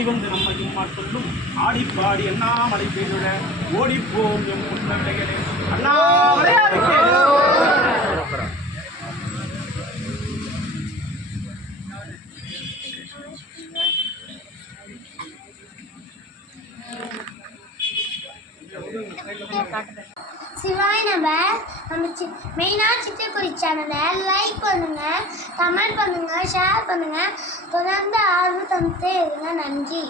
நாடி வந்து நம்ம இம்மா சொல்லும் ஆடிப்பாடி அண்ணாமலை பெய்துட ஓடிப்போம் எம் முன்னடைகளே அண்ணாமலையாருக்கு சிவாய் நம்ம மெயினாக சிட்டுக்குருவி சேனலை லைக் பண்ணுங்க, கமெண்ட் பண்ணுங்க, ஷேர் பண்ணுங்க. தொடர்ந்து ஆர்வம் தந்துட்டே இருங்க. நன்றி.